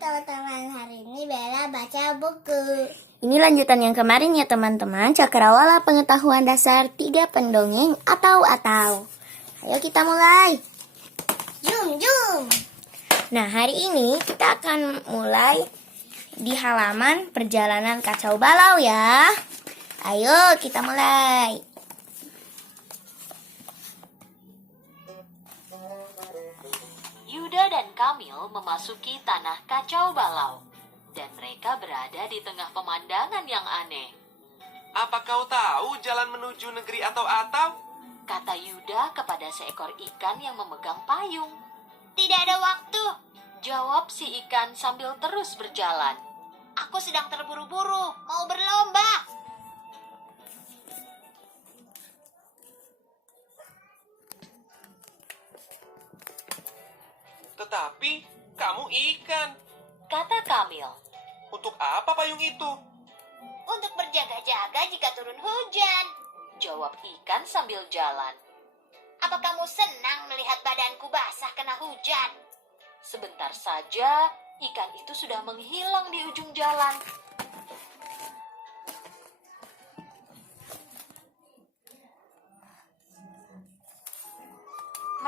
Teman-teman, hari ini Bella baca buku. Ini lanjutan yang kemarin ya teman-teman. Cakrawala pengetahuan dasar 3 pendongeng atau. Ayo kita mulai. Jum. Nah, hari ini kita akan mulai di halaman perjalanan kacau balau ya. Ayo kita mulai. Yuda dan Kamil memasuki tanah kacau balau, dan mereka berada di tengah pemandangan yang aneh. Apa kau tahu jalan menuju negeri atau? Kata Yuda kepada seekor ikan yang memegang payung. Tidak ada waktu. Jawab si ikan sambil terus berjalan. Aku sedang terburu-buru, mau berlomba. Tetapi kamu ikan. Kata Kamil. Untuk apa payung itu? Untuk berjaga-jaga jika turun hujan. Jawab ikan sambil jalan. Apa kamu senang melihat badanku basah kena hujan? Sebentar saja, ikan itu sudah menghilang di ujung jalan.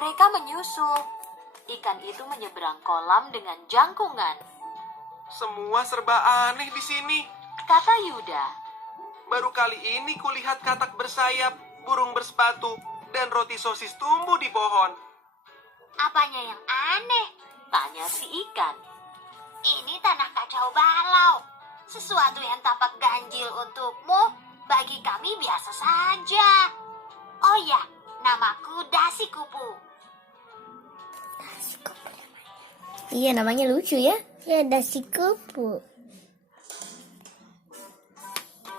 Mereka menyusul. Ikan itu menyeberang kolam dengan jangkungan. Semua serba aneh di sini. Kata Yuda. Baru kali ini kulihat katak bersayap, burung bersepatu, dan roti sosis tumbuh di pohon. Apanya yang aneh? Tanya si ikan. Ini tanah kacau balau. Sesuatu yang tampak ganjil untukmu, bagi kami biasa saja. Oh ya, namaku Dasi Kupu. Iya, namanya lucu ya. Ya, Dasi Kupu.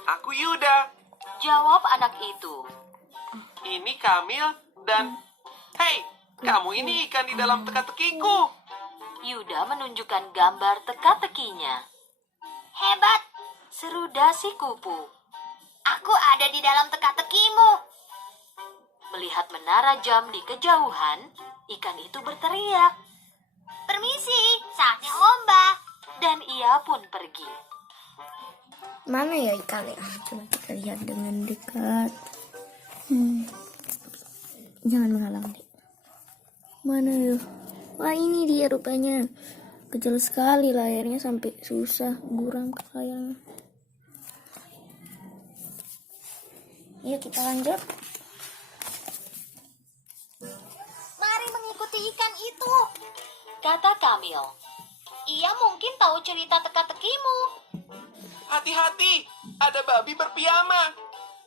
Aku Yuda. Jawab anak itu. Ini Kamil dan... Hei, kamu ini ikan di dalam teka-tekiku. Yuda menunjukkan gambar teka-tekinya. Hebat, Seru Dasi Kupu. aku ada di dalam teka-tekimu. Melihat menara jam di kejauhan, ikan itu berteriak. Permisi, saatnya lomba. Dan ia pun pergi. Mana ya ikannya? Coba kita lihat dengan dekat. Jangan menghalang deh. Mana ya? Wah, ini dia rupanya. Kecil sekali layarnya sampai susah buram kayaknya. Yuk kita lanjut. Mari mengikuti ikan itu. Kata Kamil. Ia mungkin tahu cerita teka-tekimu. Hati-hati, ada babi berpiyama.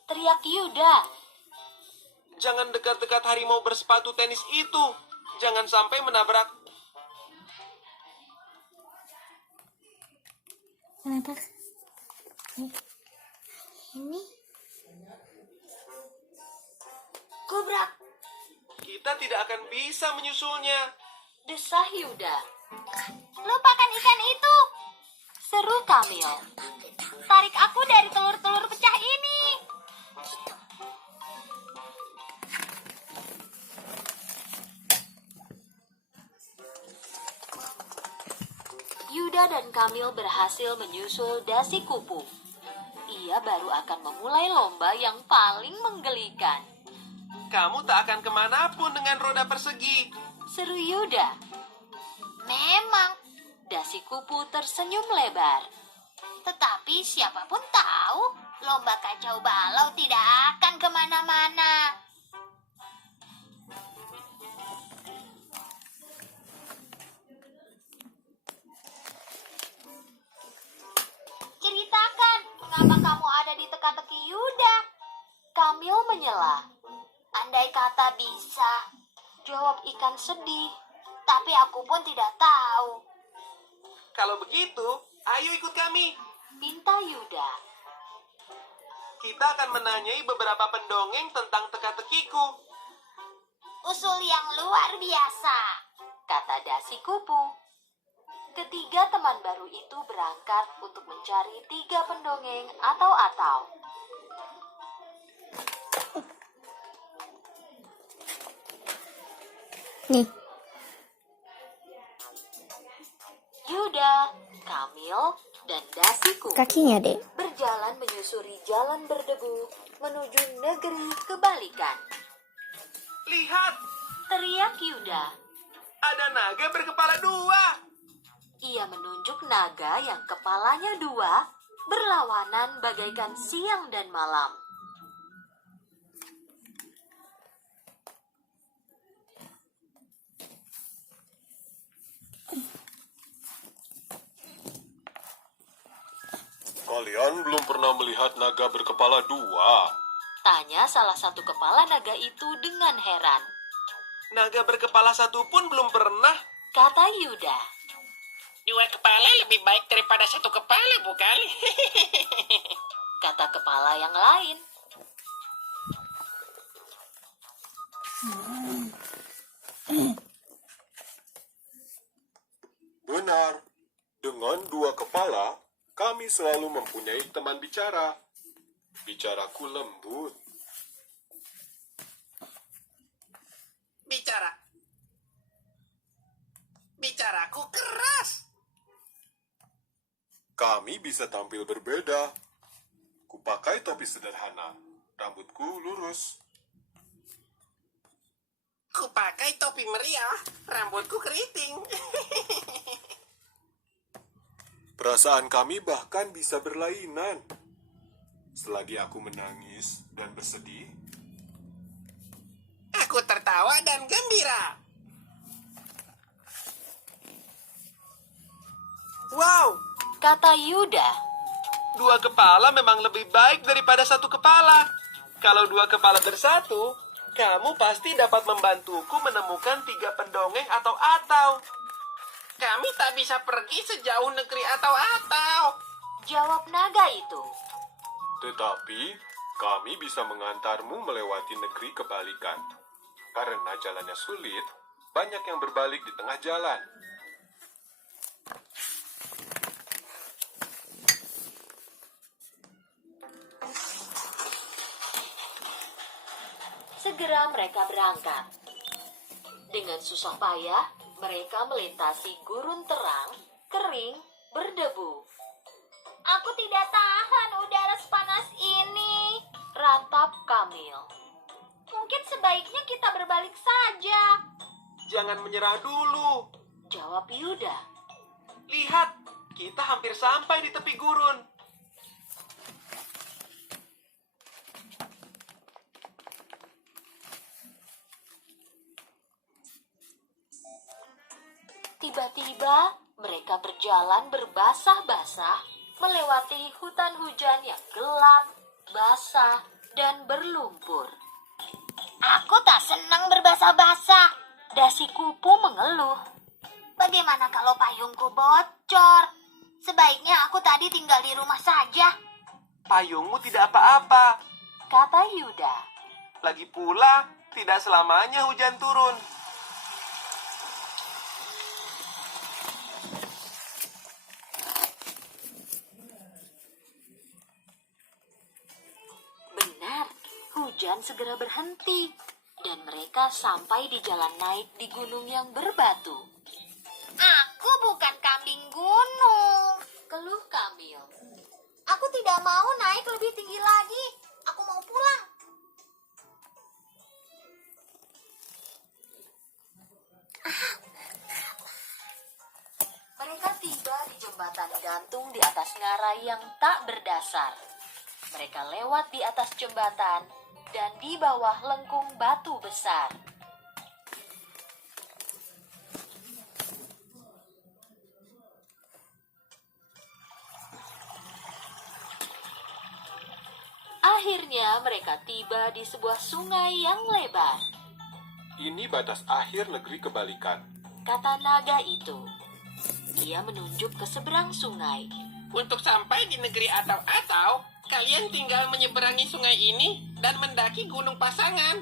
Teriak Yuda. Jangan dekat-dekat harimau bersepatu tenis itu. Jangan sampai menabrak. Kenapa? Ini gubrak. Kita tidak akan bisa menyusulnya. Desah Yuda. Lupakan ikan itu. Seru Kamil. Tarik aku dari telur-telur pecah ini. Yuda dan Kamil berhasil menyusul Dasi Kupu. Ia baru akan memulai lomba yang paling menggelikan. Kamu tak akan kemanapun dengan roda persegi. Seru Yuda. Memang, Dasi Kupu tersenyum lebar. tetapi siapapun tahu lomba kacau balau tidak akan kemana-mana. Ceritakan, mengapa kamu ada di teka-teki Yuda? Kamil menyela. Andai kata bisa, Jawab ikan sedih. tapi aku pun tidak tahu. Kalau begitu, ayo ikut kami. Minta Yuda. Kita akan menanyai beberapa pendongeng tentang teka-tekiku. Usul yang luar biasa. Kata Dasi Kupu. Ketiga teman baru itu berangkat untuk mencari 3 pendongeng atau. Nih. Yuda, Kamil, dan Dasi Kupu Kakinya, Dek. berjalan menyusuri jalan berdebu menuju negeri kebalikan. Lihat, Teriak Yuda. ada naga berkepala dua. Ia menunjuk naga yang kepalanya dua, berlawanan bagaikan siang dan malam. Kalian belum pernah melihat naga berkepala dua? Tanya salah satu kepala naga itu dengan heran. Naga berkepala satu pun belum pernah. Kata Yuda. Dua kepala lebih baik daripada satu kepala, bukan? Kata kepala yang lain. Benar. Dengan dua kepala, kami selalu mempunyai teman bicara. Bicaraku lembut. Bicaraku keras. Kami bisa tampil berbeda. Kupakai topi sederhana. Rambutku lurus. Kupakai topi meriah, rambutku keriting. Perasaan kami bahkan bisa berlainan. Selagi aku menangis dan bersedih, Aku tertawa dan gembira. Wow, Kata Yuda. dua kepala memang lebih baik daripada satu kepala. Kalau dua kepala bersatu, kamu pasti dapat membantuku menemukan 3 pendongeng atau. Kami tak bisa pergi sejauh negeri atau. Jawab naga itu. tetapi kami bisa mengantarmu melewati negeri kebalikan. Karena jalannya sulit, banyak yang berbalik di tengah jalan. Segera mereka berangkat. Dengan susah payah, mereka melintasi gurun terang, kering, berdebu. Aku tidak tahan udara sepanas ini. Ratap Kamil. Mungkin sebaiknya kita berbalik saja. Jangan menyerah dulu. Jawab Yuda. Lihat, kita hampir sampai di tepi gurun. Tiba-tiba mereka berjalan berbasah-basah melewati hutan hujan yang gelap, basah, dan berlumpur. Aku tak senang berbasah-basah. Dasi Kupu mengeluh. Bagaimana kalau payungku bocor? Sebaiknya aku tadi tinggal di rumah saja. Payungmu tidak apa-apa. Kata Yuda. Lagi pula, tidak selamanya hujan turun. Benar, hujan segera berhenti dan mereka sampai di jalan naik di gunung yang berbatu. Aku bukan kambing gunung. Keluh Kamil. Aku tidak mau naik lebih tinggi lagi. Aku mau pulang. Mereka tiba di jembatan gantung di atas ngarai yang tak berdasar. Mereka lewat di atas jembatan dan di bawah lengkung batu besar. Akhirnya mereka tiba di sebuah sungai yang lebar. Ini batas akhir negeri kebalikan. Kata naga itu. Dia menunjuk ke seberang sungai. Untuk sampai di negeri atau, kalian tinggal menyeberangi sungai ini dan mendaki gunung pasangan.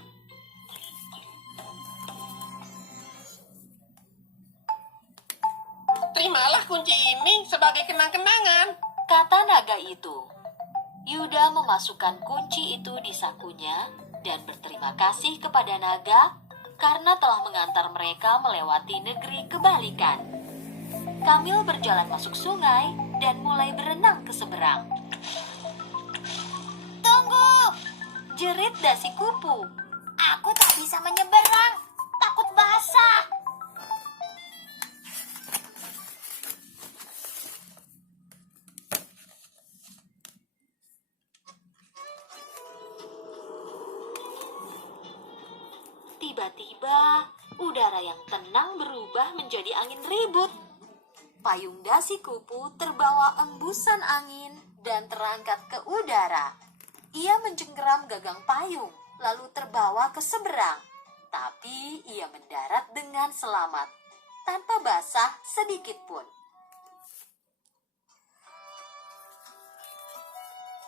Terimalah kunci ini sebagai kenang-kenangan. Kata naga itu. Yuda memasukkan kunci itu di sakunya dan berterima kasih kepada naga karena telah mengantar mereka melewati negeri kebalikan. Kamil berjalan masuk sungai dan mulai berenang ke seberang. Tunggu, Jerit Dasi Kupu. aku tak bisa menyeberang. Takut basah. Tiba-tiba, udara yang tenang berubah menjadi angin ribut. Payung Dasi Kupu terbawa embusan angin dan terangkat ke udara. Ia mencengkeram gagang payung, lalu terbawa ke seberang. Tapi ia mendarat dengan selamat, tanpa basah sedikit pun.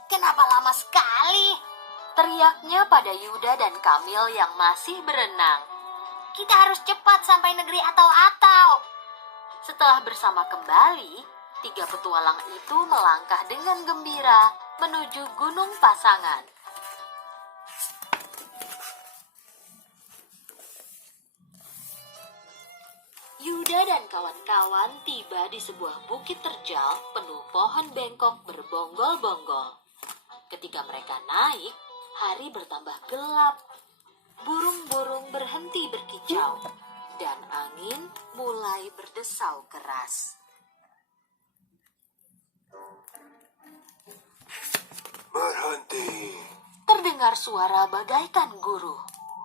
Kenapa lama sekali? Teriaknya pada Yuda dan Kamil yang masih berenang. Kita harus cepat sampai negeri atau-atau. Setelah bersama kembali, 3 petualang itu melangkah dengan gembira menuju Gunung Pasangan. Yuda dan kawan-kawan tiba di sebuah bukit terjal penuh pohon bengkok berbonggol-bonggol. Ketika mereka naik, hari bertambah gelap. Burung-burung berhenti berkicau, dan angin mulai berdesau keras. Berhenti. Terdengar suara bagaikan guru.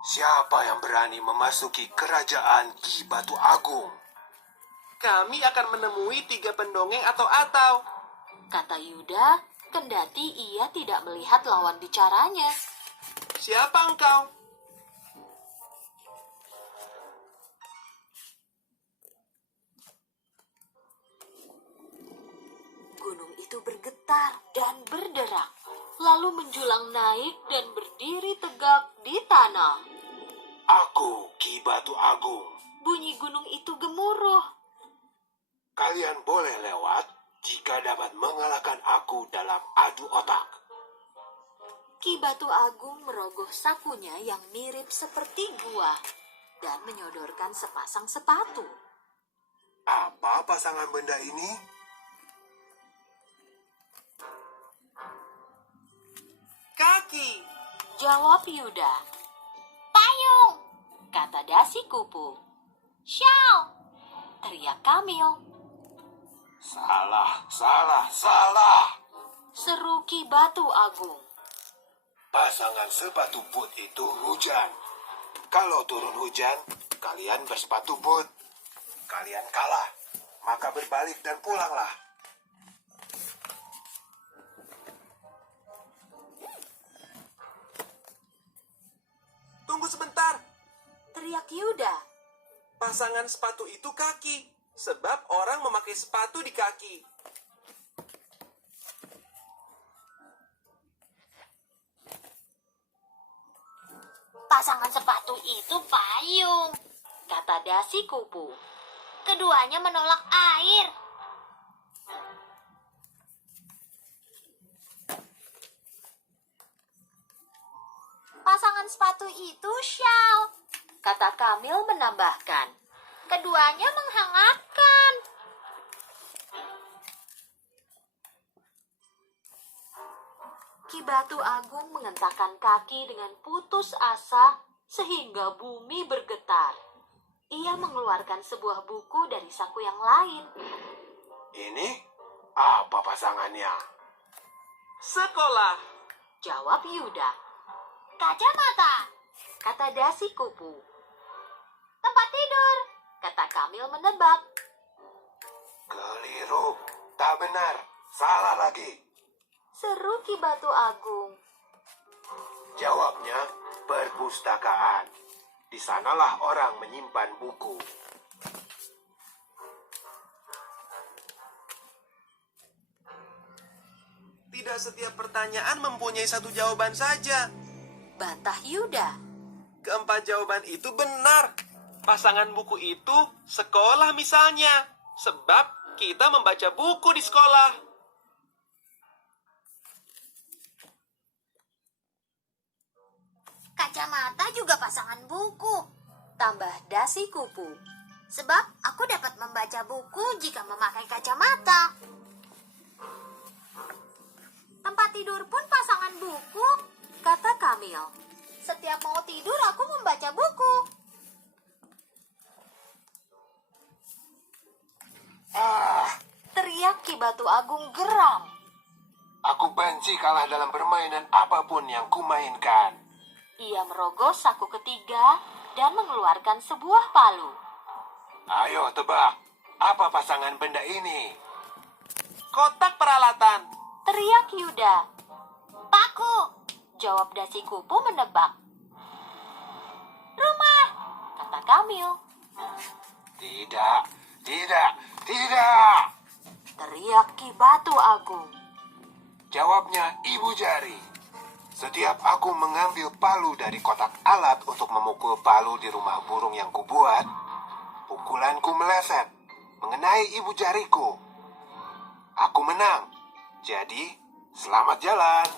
Siapa yang berani memasuki kerajaan Ki Batu Agung? Kami akan menemui 3 pendongeng atau, Kata Yuda, kendati ia tidak melihat lawan bicaranya. siapa engkau? Gunung itu bergetar dan berderak, lalu menjulang naik dan berdiri tegak di tanah. Aku Ki Batu Agung. Bunyi gunung itu gemuruh. Kalian boleh lewat jika dapat mengalahkan aku dalam adu otak. Ki Batu Agung merogoh sakunya yang mirip seperti gua dan menyodorkan sepasang sepatu. Apa pasangan benda ini? Kaki. Jawab Yuda. Payung, Kata Dasi Kupu. shawl, Teriak Kamil. Salah, salah, salah. Seru Ki Batu Agung. Pasangan sepatu boot itu hujan. Kalau turun hujan, kalian bersepatu boot. Kalian kalah, maka berbalik dan pulanglah. Tunggu sebentar. Teriak Yuda. Pasangan sepatu itu kaki. Sebab orang memakai sepatu di kaki. pasangan sepatu itu payung. Kata Dasi Kupu. Keduanya menolak air. Pasangan sepatu itu shawl. Kata Kamil menambahkan. Keduanya menghangatkan. Ki Batu Agung mengentakkan kaki dengan putus asa sehingga bumi bergetar. Ia mengeluarkan sebuah buku dari saku yang lain. Ini apa pasangannya? Sekolah. Jawab Yuda. Kacamata. Kata Dasi Kupu. Tempat tidur. Kata Kamil menebak. Keliru, tak benar, salah lagi. Seru Ki Batu Agung. Jawabnya perpustakaan. Di sanalah orang menyimpan buku. Tidak setiap pertanyaan mempunyai satu jawaban saja. Bantah Yuda. Keempat jawaban itu benar. Pasangan buku itu sekolah misalnya. Sebab kita membaca buku di sekolah. Kacamata juga pasangan buku. Tambah Dasi Kupu. Sebab aku dapat membaca buku jika memakai kacamata. Tempat tidur pun pasangan buku, kata Kamil. setiap mau tidur aku membaca buku. Teriak Ki Batu Agung geram. Aku benci kalah dalam permainan apapun yang kumainkan. Ia merogoh saku ketiga dan mengeluarkan sebuah palu. Ayo tebak, apa pasangan benda ini? Kotak peralatan. Teriak Yuda. Paku. Jawab Dasi Kupu menebak. Rumah, kata Kamil. Tidak, tidak, tidak. Teriak Ki Batu Agung. Jawabnya Ibu Jari. Setiap aku mengambil palu dari kotak alat untuk memukul palu di rumah burung yang kubuat, pukulanku meleset, mengenai ibu jariku. Aku menang. Jadi, selamat jalan.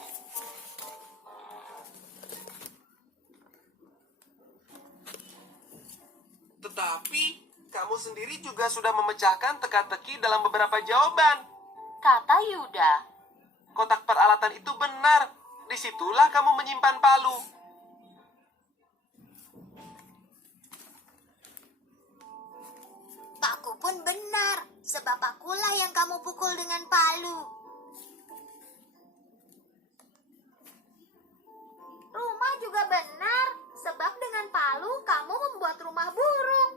Tetapi, kamu sendiri juga sudah memecahkan teka-teki dalam beberapa jawaban. Kata Yuda. Kotak peralatan itu benar. Disitulah kamu menyimpan palu. Paku pun benar, sebab akulah yang kamu pukul dengan palu. Rumah juga benar, sebab dengan palu kamu membuat rumah burung.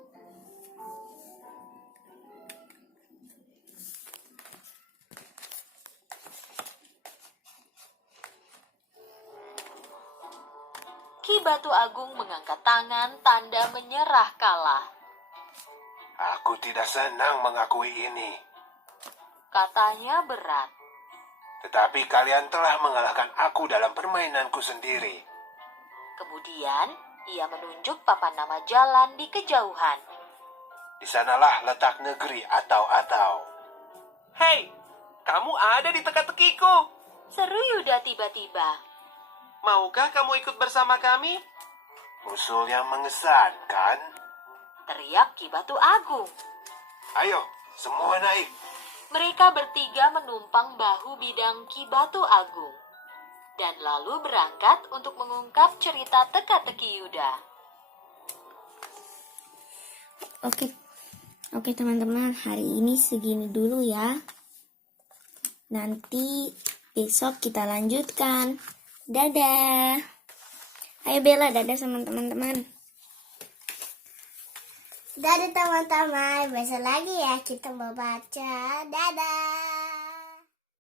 Ki Batu Agung mengangkat tangan tanda menyerah kalah. Aku tidak senang mengakui ini. Katanya berat. Tetapi kalian telah mengalahkan aku dalam permainanku sendiri. Kemudian, ia menunjuk papan nama jalan di kejauhan. Di sanalah letak negeri atau-atau. Hei, kamu ada di teka-tekiku. Seru Yuda tiba-tiba. Maukah kamu ikut bersama kami? Usul yang mengesankan. Teriak Ki Batu Agung. Ayo, semua naik. Mereka bertiga menumpang bahu bidang Ki Batu Agung. Dan lalu berangkat untuk mengungkap cerita teka-teki Yuda. Oke teman-teman, hari ini segini dulu ya. Nanti besok kita lanjutkan. Dadah. Ayo Bella, dadah sama teman-teman. Dadah teman-teman, besok lagi ya kita mau baca. Dadah.